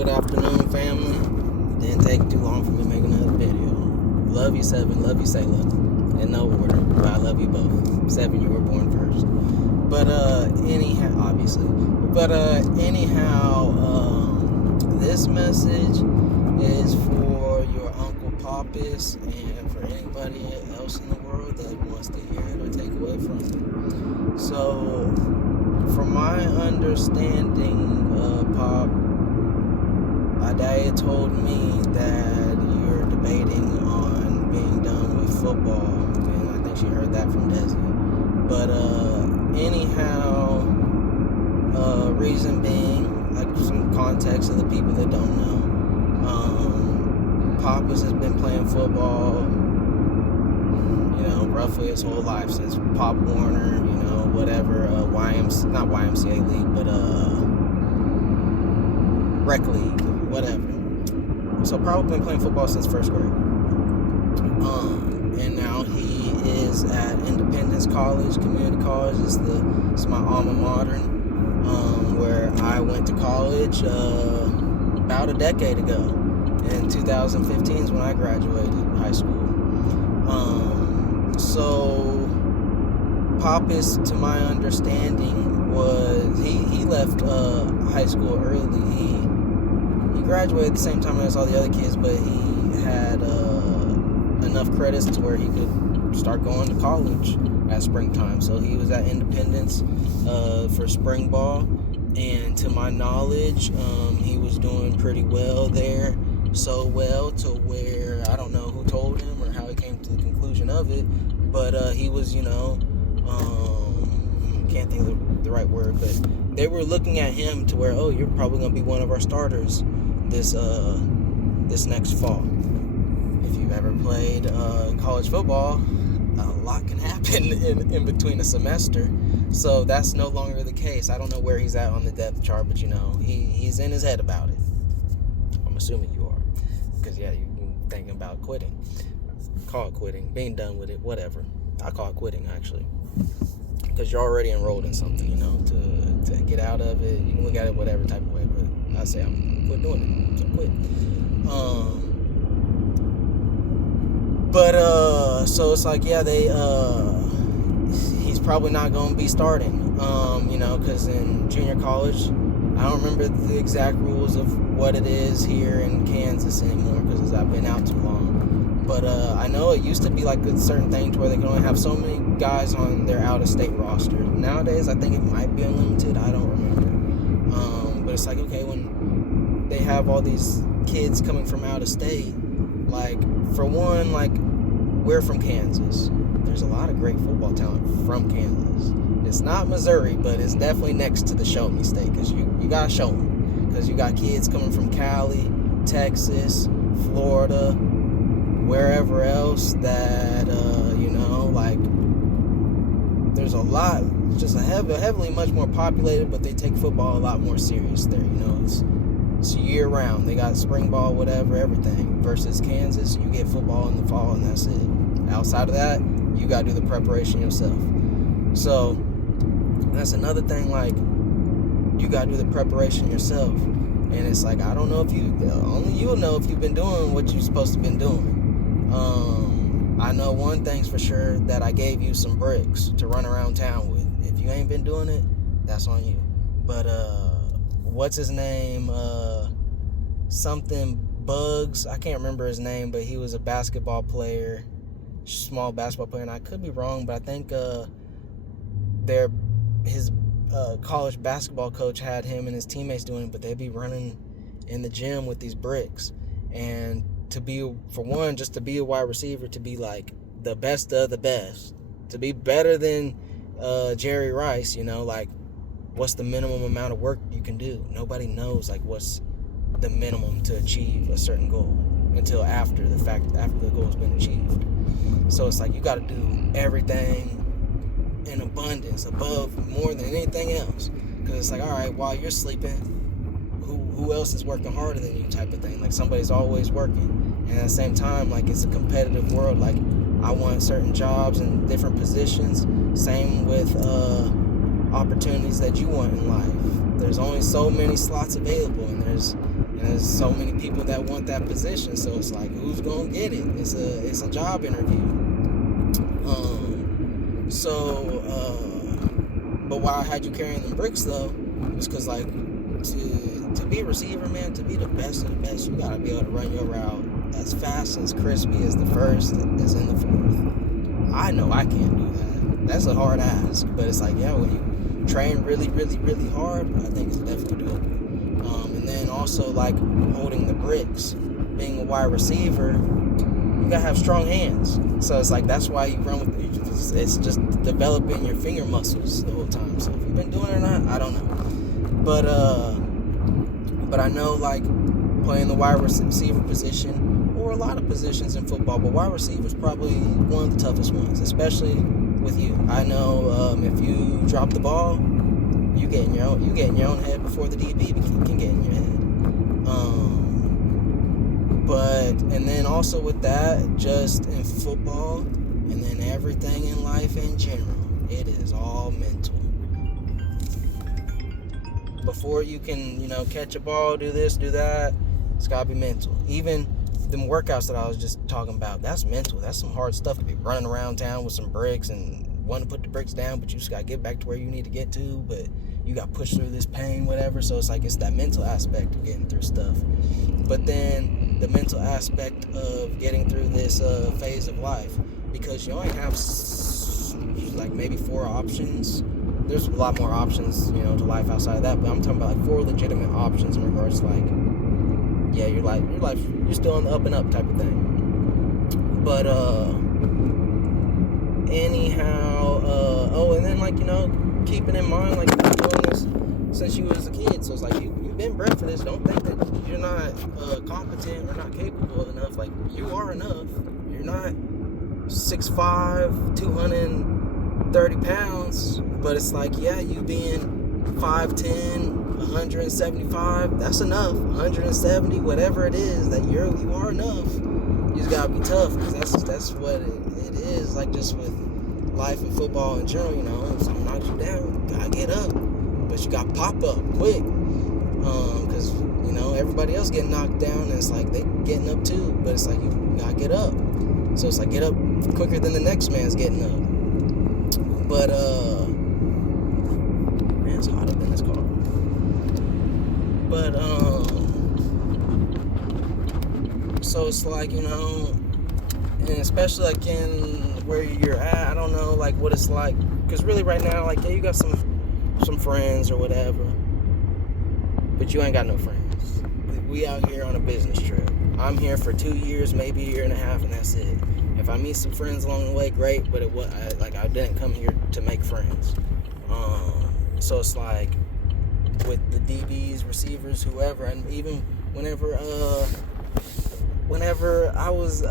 Good afternoon, family. Didn't take too long for me to make another video. Love you, Seven. Love you, Sayla. In no order, but I love you both. Seven, you were born first. But anyhow, obviously. But this message is for your Uncle Poppas and for anybody else in the world that wants to hear it or take away from it. So, from my understanding, Pop, my dad told me that you're debating on being done with football, and I think she heard that from Desi. But anyhow, reason being, like some context of the people that don't know, Poppas has been playing football, roughly his whole life since Pop Warner, whatever, not YMCA league, but rec league, whatever. So probably been playing football since first grade. And now he is at Independence College, community college. It's my alma mater, where I went to college about a decade ago. In 2015 is when I graduated high school. So Poppas, to my understanding, was he left high school early. He graduated at the same time as all the other kids, but he had enough credits to where he could start going to college at springtime. So he was at Independence for spring ball, and to my knowledge, he was doing pretty well there. So well to where I don't know who told him or how he came to the conclusion of it, but he was, can't think of the right word, but they were looking at him to where, you're probably going to be one of our starters this next fall. If you've ever played college football, a lot can happen in between a semester. So that's no longer the case. I don't know where he's at on the depth chart, but he's in his head about it. I'm assuming you are, because you're thinking about quitting. Call it quitting, being done with it, whatever. I call it quitting, actually, because you're already enrolled in something, to get out of it. You can look at it whatever type of way, but I say I'm quit doing it, so quit. So it's like, he's probably not going to be starting, because in junior college, I don't remember the exact rules of what it is here in Kansas anymore, because I've been out too long. But I know it used to be like a certain thing to where they can only have so many guys on their out-of-state roster. Nowadays, I think it might be unlimited. I don't remember. But it's like, okay, when they have all these kids coming from out of state, like, for one, like, we're from Kansas. There's a lot of great football talent from Kansas. It's not Missouri, but it's definitely next to the show me state, because you got to show them. Because you got kids coming from Cali, Texas, Florida, wherever else that, there's a lot, just heavily much more populated, but they take football a lot more serious there, It's year round. They got spring ball, whatever, everything. Versus Kansas, you get football in the fall and that's it. Outside of that, you got to do the preparation yourself. So that's another thing, like, you got to do the preparation yourself. And it's like, I don't know if only you'll know if you've been doing what you're supposed to been doing. I know one thing's for sure, that I gave you some bricks to run around town with. If you ain't been doing it, that's on you. But what's his name? Something Bugs. I can't remember his name, but he was a basketball player, small basketball player, and I could be wrong, but I think his college basketball coach had him and his teammates doing it, but they'd be running in the gym with these bricks. And to be a wide receiver, to be like the best of the best, to be better than Jerry Rice, like, what's the minimum amount of work you can do? Nobody knows, like, what's the minimum to achieve a certain goal until after the goal's been achieved. So it's like, you got to do everything in abundance, above, more than anything else, because it's like, all right, while you're sleeping, who else is working harder than you, type of thing. Like, somebody's always working. And at the same time, like, it's a competitive world. Like, I want certain jobs and different positions. Same with opportunities that you want in life. There's only so many slots available, and there's, And there's so many people that want that position, so it's like, who's gonna get it? It's a job interview. But why I had you carrying them bricks though, was because like to be a receiver, man, to be the best of the best, you gotta be able to run your route as fast, as crispy as the first, as in the fourth. I know I can't do that. That's a hard ask, but it's like, yeah, when you train really, really, really hard, I think it's definitely doable. And then also like holding the bricks, being a wide receiver, you gotta have strong hands. So it's like, that's why you run with it. It's just developing your finger muscles the whole time. So if you've been doing it or not, I don't know. But I know like playing the wide receiver position, or a lot of positions in football, but wide receiver is probably one of the toughest ones, especially with you. I know if you drop the ball, you get in your own head before the DB can get in your head. And then also with that, just in football, and then everything in life in general, it is all mental. Before you can, catch a ball, do this, do that, it's gotta be mental. Even them workouts that I was just talking about, that's mental. That's some hard stuff to be running around town with some bricks and wanting to put the bricks down, but you just gotta get back to where you need to get to, but you got pushed through this pain, whatever. So it's like, it's that mental aspect of getting through stuff. But then the mental aspect of getting through this phase of life, because you only have like maybe 4 options. There's a lot more options, to life outside of that, but I'm talking about like 4 legitimate options in regards to like, yeah, your life, you're still on the up and up type of thing. But anyhow, and then like, keeping in mind, like, you've been doing this since you was a kid, so it's like, you've been bred for this. Don't think that you're not competent or not capable enough. Like, you are enough. You're not 6'5", 230 pounds, but it's like, yeah, you being 5'10", 175, that's enough. 170, whatever it is, that you are enough. You just gotta be tough, because that's what it is. Like, just with life and football in general, if something knocks you down, you gotta get up, but you gotta pop up quick, because everybody else getting knocked down, and it's like they getting up too, but it's like you gotta get up. So it's like, get up quicker than the next man's getting up. But man, it's hot up in this car. But so it's like, and especially like in where you're at, I don't know like what it's like, because really right now, like, yeah, you got some friends or whatever, but you ain't got no friends. We out here on a business trip. I'm here for 2 years, maybe a year and a half, and that's it. If I meet some friends along the way, great, but I didn't come here to make friends. So it's like, with the DBs, receivers, whoever, and even whenever I was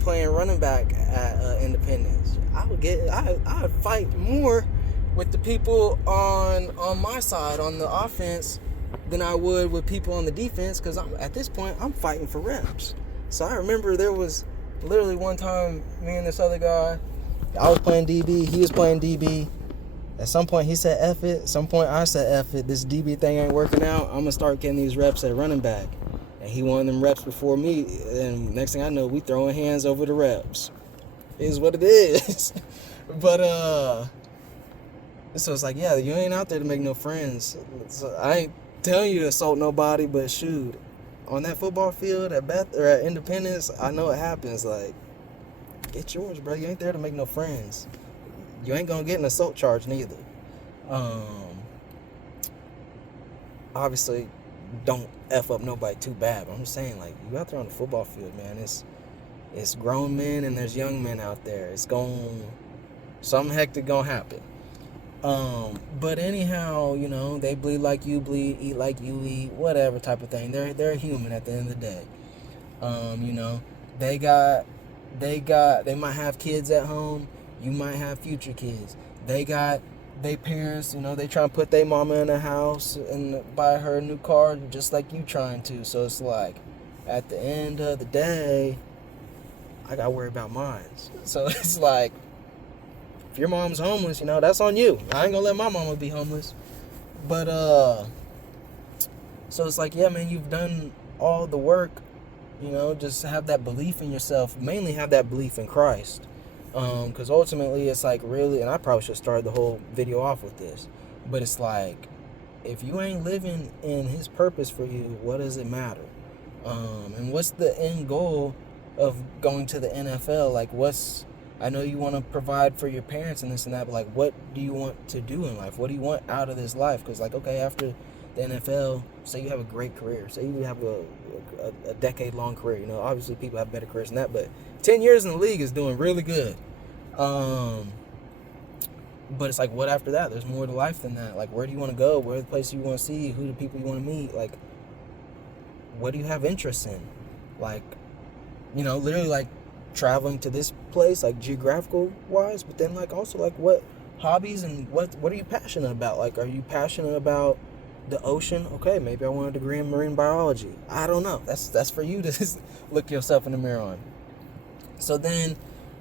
playing running back at Independence, I'd fight more with the people on my side on the offense than I would with people on the defense, because at this point I'm fighting for reps. So I remember there was literally one time, me and this other guy, I was playing DB, he was playing DB. At some point he said F it, at some point I said F it, this DB thing ain't working out, I'm gonna start getting these reps at running back. And he wanted them reps before me, and next thing I know, we throwing hands over the reps. It is what it is. But so it's like, yeah, you ain't out there to make no friends. So I ain't telling you to assault nobody, but shoot, on that football field at at Independence, I know it happens. Like, get yours, bro. You ain't there to make no friends. You ain't gonna get an assault charge neither. Obviously, don't F up nobody too bad, but I'm just saying, like, you out there on the football field, man, it's grown men and there's young men out there. Something hectic gonna happen. But anyhow, they bleed like you bleed, eat like you eat, whatever type of thing. They're human at the end of the day. They might have kids at home. You might have future kids. They got they parents, they trying to put their mama in a house and buy her a new car just like you trying to. So it's like, at the end of the day, I got to worry about mine. So it's like, if your mom's homeless, that's on you. I ain't going to let my mama be homeless. But So it's like, yeah, man, you've done all the work. Just have that belief in yourself. Mainly have that belief in Christ. Because ultimately, it's like really, and I probably should start the whole video off with this, but it's like, if you ain't living in His purpose for you, what does it matter? And what's the end goal of going to the NFL? Like, I know you want to provide for your parents and this and that, but like, what do you want to do in life? What do you want out of this life? Because like, okay, after the NFL, say you have a great career, say you have a decade-long career. Obviously people have better careers than that, but 10 years in the league is doing really good. But it's like, what after that? There's more to life than that. Like, where do you want to go? Where are the places you want to see? Who are the people you want to meet? Like, what do you have interest in? Like, literally like traveling to this place, like geographical wise, but then like also like what hobbies and what are you passionate about? Like, are you passionate about the ocean? Okay, maybe I want a degree in marine biology. I don't know. That's for you to just look yourself in the mirror on. So then,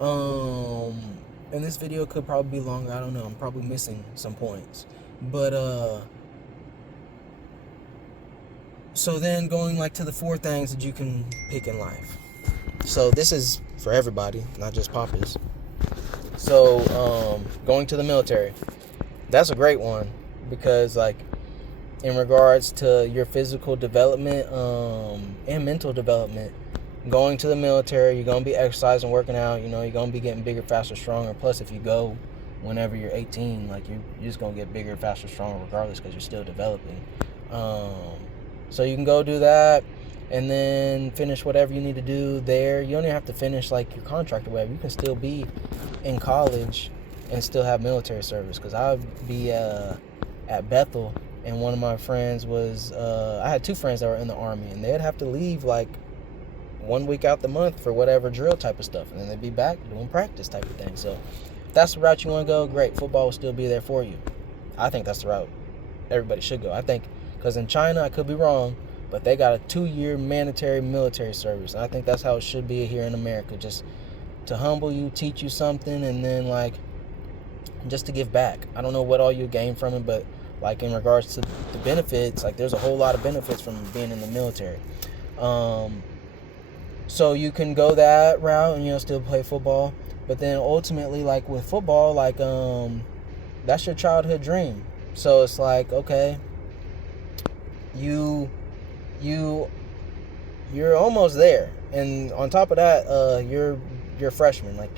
and this video could probably be longer. I don't know. I'm probably missing some points. But, so then going like to the 4 things that you can pick in life. So this is for everybody, not just Poppas. So, going to the military. That's a great one because like in regards to your physical development, and mental development, going to the military, you're going to be exercising, working out, you're going to be getting bigger, faster, stronger. Plus, if you go whenever you're 18, like you're just going to get bigger, faster, stronger regardless because you're still developing. So you can go do that and then finish whatever you need to do there. You don't even have to finish like your contract or whatever. You can still be in college and still have military service, because I'd be at Bethel, and one of my friends was, I had 2 friends that were in the Army, and they'd have to leave like 1 week out the month for whatever drill type of stuff, and then they'd be back doing practice type of thing. So if that's the route you want to go, great. Football will still be there for you. I think that's the route everybody should go. I think, because in China, I could be wrong, but they got a 2-year mandatory military service. And I think that's how it should be here in America, just to humble you, teach you something, and then like just to give back. I don't know what all you gain from it, but like in regards to the benefits, like there's a whole lot of benefits from being in the military. So you can go that route and still play football, but then ultimately like with football, like that's your childhood dream. So it's like, okay, you're almost there, and on top of that, you're a freshman. Like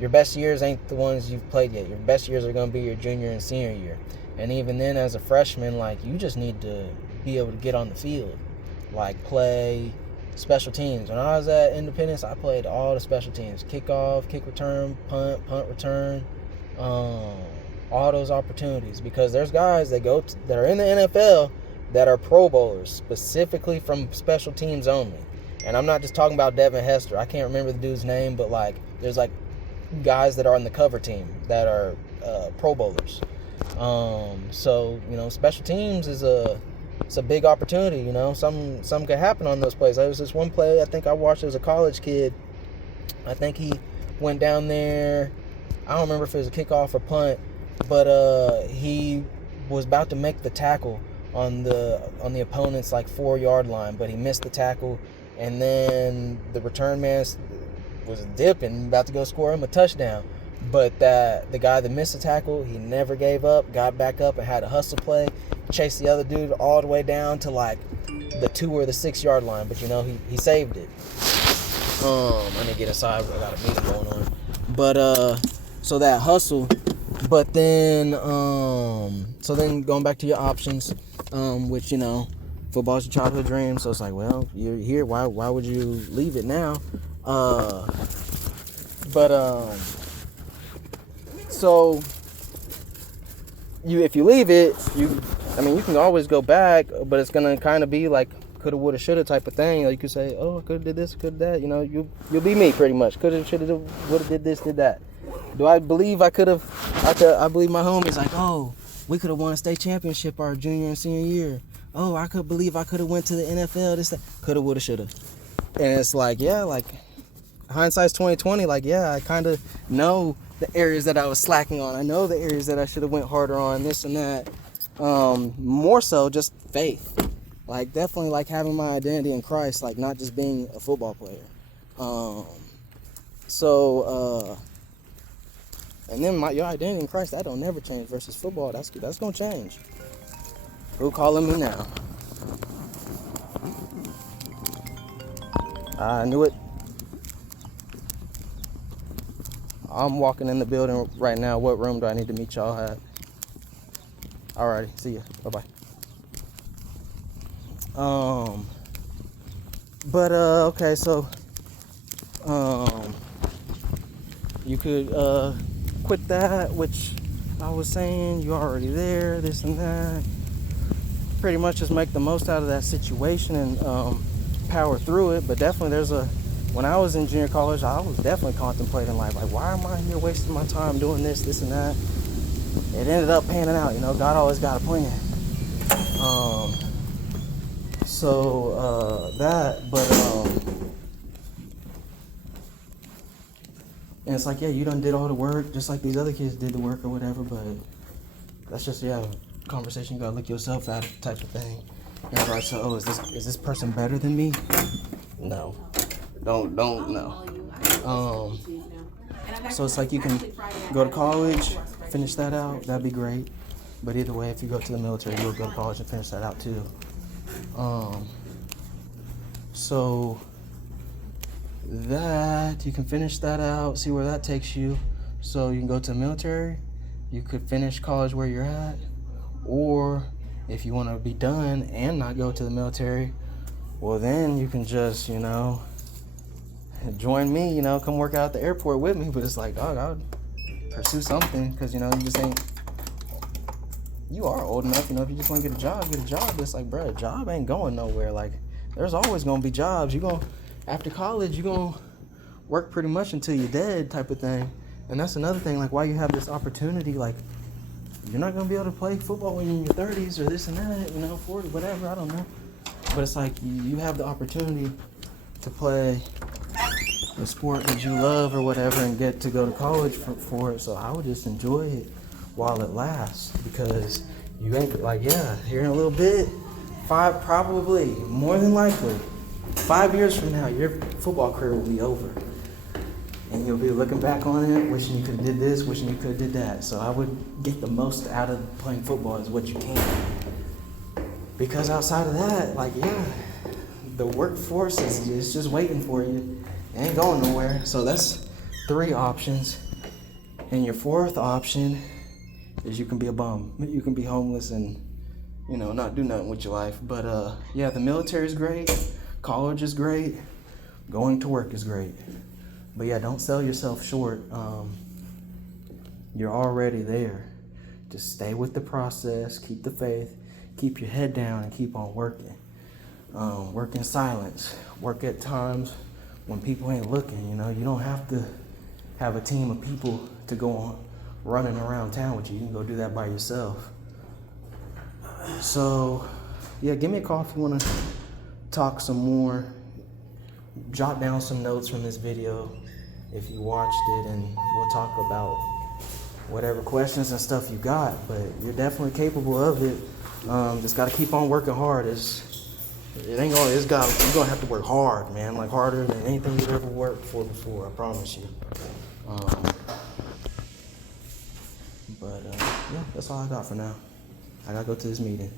your best years ain't the ones you've played yet. Your best years are going to be your junior and senior year. And even then, as a freshman, like you just need to be able to get on the field, like play special teams. When I was at Independence, I played all the special teams: kickoff, kick return, punt return, all those opportunities. Because there's guys that that are in the NFL that are Pro Bowlers, specifically from special teams only. And I'm not just talking about Devin Hester. I can't remember the dude's name, but like there's like guys that are on the cover team that are Pro Bowlers. So special teams is it's a big opportunity. Some could happen on those plays. There was this one play I think I watched as a college kid. I think he went down there. I don't remember if it was a kickoff or punt, but he was about to make the tackle on the opponent's like 4-yard line, but he missed the tackle, and then the return man was dipping, about to go score him a touchdown. But the guy that missed the tackle, he never gave up, got back up and had a hustle play, chased the other dude all the way down to like the 2 or the 6-yard line. But he saved it. I need to get inside. I got a meeting going on. But so that hustle. But then so then going back to your options, which football's your childhood dream. So it's like, well, you're here. Why would you leave it now? So if you leave it, you can always go back, but it's gonna kind of be like coulda, woulda, shoulda type of thing. Like you could say, oh, I coulda did this, coulda that. You'll be me pretty much. Coulda, shoulda, woulda, did this, did that. Do I believe I could have? I believe my homies like, oh, we could have won a state championship our junior and senior year. Oh, I could believe I could have went to the NFL. This, that. Coulda, woulda, shoulda. And it's like, yeah, like hindsight's 2020. Like, yeah, I kind of know the areas that I was slacking on. I know the areas that I should have went harder on, this and that. More so just faith. Like, definitely, like, having my identity in Christ, like, not just being a football player. And then your identity in Christ, that don't never change versus football. That's gonna change. Who calling me now? I knew it. I'm walking in the building right now. What room do I need to meet y'all at? Alrighty, see ya. Bye-bye. Okay, so you could quit that, which I was saying, you're already there, this and that. Pretty much just make the most out of that situation and power through it. But definitely when I was in junior college, I was definitely contemplating like why am I here wasting my time doing this and that. It ended up panning out, God always got a plan. And it's like, yeah, you done did all the work just like these other kids did the work or whatever, but that's just, conversation you gotta look yourself out type of thing. And it's like, so, is this person better than me? No. Don't, no. So it's like you can go to college, finish that out, that'd be great. But either way, if you go to the military, you'll go to college and finish that out too. So that you can finish that out, see where that takes you. So you can go to the military, you could finish college where you're at, or if you want to be done and not go to the military, well then you can just, join me, come work out at the airport with me. But it's like, dog, I would pursue something, because you just ain't, you are old enough, if you just want to get a job, get a job. But it's like, bro, a job ain't going nowhere. Like, there's always going to be jobs. After college, you're going to work pretty much until you're dead type of thing. And that's another thing, like, why you have this opportunity, like, you're not going to be able to play football when you're in your 30s or this and that, 40, whatever, I don't know. But it's like, you have the opportunity to play the sport that you love or whatever and get to go to college for it. So I would just enjoy it while it lasts, because you ain't, like, here in a little bit, probably, more than likely, 5 years from now, your football career will be over. And you'll be looking back on it, wishing you could have did this, wishing you could have did that. So I would get the most out of playing football as what you can. Because outside of that, the workforce is just waiting for you. It ain't going nowhere. So that's 3 options. And your 4th option is you can be a bum. You can be homeless and, not do nothing with your life. But the military is great. College is great. Going to work is great. But don't sell yourself short. You're already there. Just stay with the process, keep the faith, keep your head down, and keep on working. Work in silence. Work at times when people ain't looking. You don't have to have a team of people to go on running around town with you. You can go do that by yourself. So, give me a call if you want to talk some more. Jot down some notes from this video if you watched it, and we'll talk about whatever questions and stuff you got. But you're definitely capable of it. Just got to keep on working hard. You're gonna have to work hard, man, like harder than anything you've ever worked for before, I promise you. That's all I got for now. I gotta go to this meeting.